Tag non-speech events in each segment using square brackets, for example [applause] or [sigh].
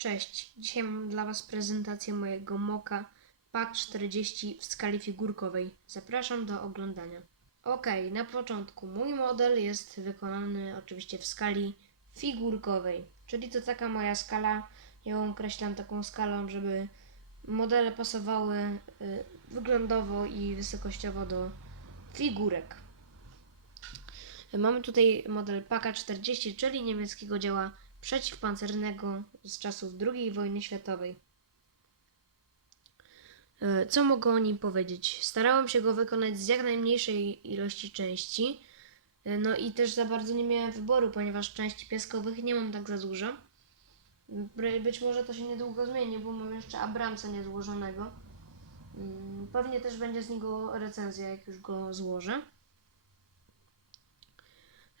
Cześć, dzisiaj mam dla Was prezentację mojego Moka PAK 40 w skali figurkowej. Zapraszam do oglądania. Ok, na początku mój model jest wykonany oczywiście w skali figurkowej, czyli to taka moja skala. Ja ją określam taką skalą, żeby modele pasowały y, wyglądowo i wysokościowo do figurek. Mamy tutaj model PAKA 40, czyli niemieckiego działa przeciwpancernego z czasów II wojny światowej. E, Co mogę o nim powiedzieć? Starałem się go wykonać z jak najmniejszej ilości części. E, No i też za bardzo nie miałem wyboru, ponieważ części piaskowych nie mam tak za dużo. Być może to się niedługo zmieni, bo mam jeszcze Abramsa niezłożonego. Mm, Pewnie też będzie z niego recenzja, jak już go złożę.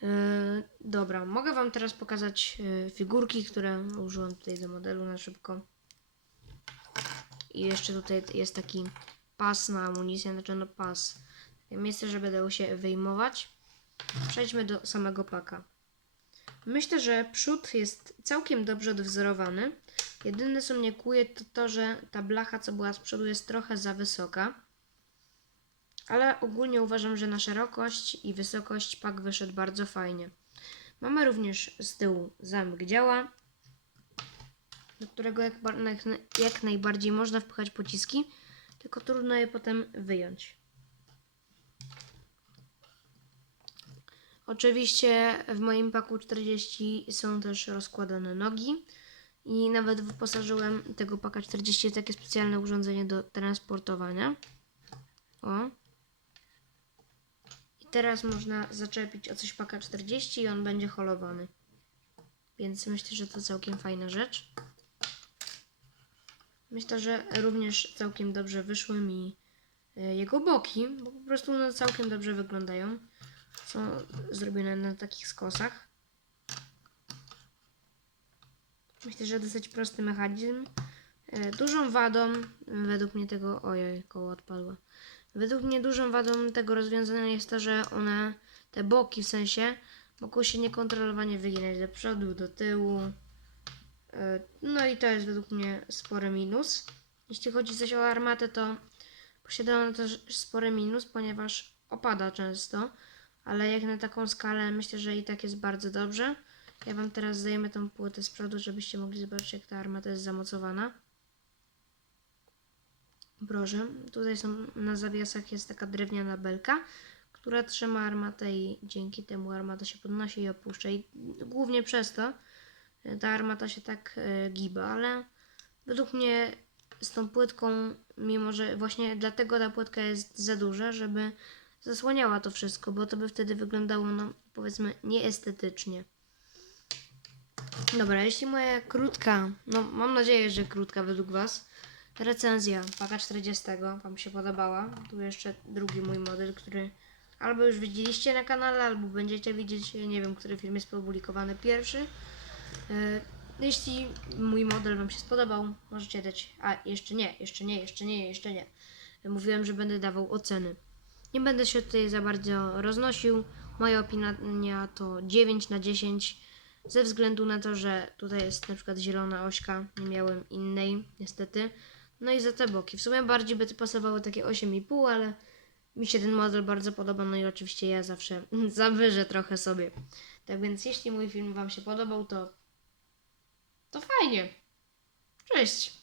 Yy, dobra, mogę Wam teraz pokazać yy, figurki, które użyłam tutaj do modelu na szybko. I jeszcze tutaj jest taki pas na amunicję, znaczy no pas. Miejsce, żeby dało się wyjmować. Przejdźmy do samego paka. Myślę, że przód jest całkiem dobrze odwzorowany. Jedyne co mnie kuje to to, że ta blacha co była z przodu jest trochę za wysoka. Ale ogólnie uważam, że na szerokość i wysokość pak wyszedł bardzo fajnie. Mamy również z tyłu zamek działa, do którego jak, jak, najbardziej można wpychać pociski, tylko trudno je potem wyjąć. Oczywiście w moim paku 40 są też rozkładane nogi i nawet wyposażyłem tego paka 40 w takie specjalne urządzenie do transportowania. O, teraz można zaczepić o coś paka 40 i on będzie holowany. Więc myślę, że to całkiem fajna rzecz. Myślę, że również całkiem dobrze wyszły mi e, jego boki, bo po prostu one całkiem dobrze wyglądają. Są zrobione na takich skosach. Myślę, że dosyć prosty mechanizm. E, Dużą wadą według mnie tego... Ojej, koło odpadło. Według mnie dużą wadą tego rozwiązania jest to, że one, te boki w sensie, mogą się niekontrolowanie wyginać do przodu, do tyłu. E, No i to jest według mnie spory minus. Jeśli chodzi zaś o armatę, to posiada ona też spory minus, ponieważ opada często, ale jak na taką skalę myślę, że i tak jest bardzo dobrze. Ja Wam teraz zdejmę tą płytę z przodu, żebyście mogli zobaczyć, jak ta armata jest zamocowana. Proszę, tutaj są na zawiasach jest taka drewniana belka, która trzyma armatę i dzięki temu armata się podnosi i opuszcza. I głównie przez to e, ta armata się tak e, giba, ale według mnie z tą płytką, mimo że właśnie dlatego ta płytka jest za duża, żeby zasłaniała to wszystko, bo to by wtedy wyglądało, no powiedzmy, nieestetycznie. Dobra, jeśli moja krótka, no mam nadzieję, że krótka według Was, recenzja paka 40 Wam się podobała. Tu jeszcze drugi mój model, który albo już widzieliście na kanale, albo będziecie widzieć, nie wiem, który film jest opublikowany pierwszy. E, Jeśli mój model Wam się spodobał, możecie dać. A, jeszcze nie, jeszcze nie, jeszcze nie, jeszcze nie. Mówiłem, że będę dawał oceny. Nie będę się tutaj za bardzo roznosił. Moja opinia to 9 na 10. Ze względu na to, że tutaj jest na przykład zielona ośka, nie miałem innej, niestety. No i za te boki. W sumie bardziej by to pasowało takie 8,5, ale mi się ten model bardzo podoba. No i oczywiście ja zawsze [laughs] zawyżę trochę sobie. Tak więc jeśli mój film Wam się podobał, to to fajnie. Cześć!